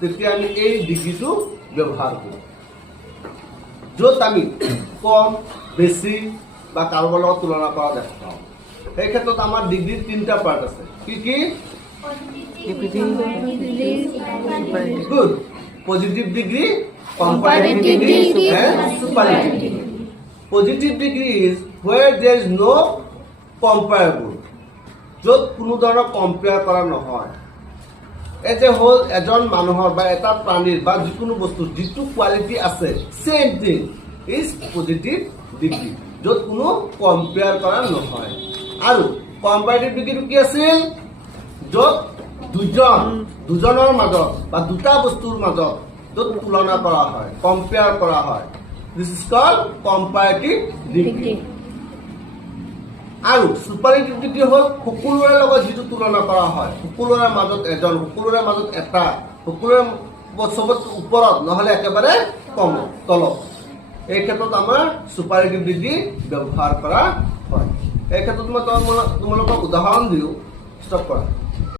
তেতিয়া আমি এই ডিগ্ৰীটো ব্যৱহাৰ কৰোঁ য'ত আমি কম বেছি বা কাৰোবাৰ লগত তুলনা কৰা দেখা পাওঁ সেই ক্ষেত্ৰত আমাৰ ডিগ্ৰীৰ তিনিটা পাৰ্ট আছে কি কি good positive degree comparative degree and superlative degree. Positive degree is where there is no comparable. য'ত কোনো ধৰণৰ কম্পেয়াৰ কৰা নহয় এজ এ হোল এজন মানুহৰ বা এটা প্ৰাণীৰ বা যিকোনো বস্তু যিটো কোৱালিটি আছে চেম থিং ইজ পজিটিভ ডিগ্ৰী য'ত কোনো কম্পেয়াৰ কৰা নহয় আৰু কম্পাৰেটিভ ডিগ্ৰীটো কি আছিল য'ত দুজনৰ মাজত বা দুটা বস্তুৰ মাজত য'ত তুলনা কৰা হয় কম্পেয়াৰ কৰা হয় this is called comparative degree আৰু সুপাৰলেটিভ ডিগ্ৰী হ'ল সকলোৰে লগত যিটো তুলনা কৰা হয় সকলোৰে মাজত এজন সকলোৰে মাজত এটা সকলোৰে চবত ওপৰত নহ'লে একেবাৰে কম তলত এই ক্ষেত্ৰত আমাৰ সুপাৰলেটিভ ডিগ্ৰী ব্যৱহাৰ কৰা হয় এই ক্ষেত্ৰত মই তোমালোকক উদাহৰণ দিওঁ ষ্টপ কৰা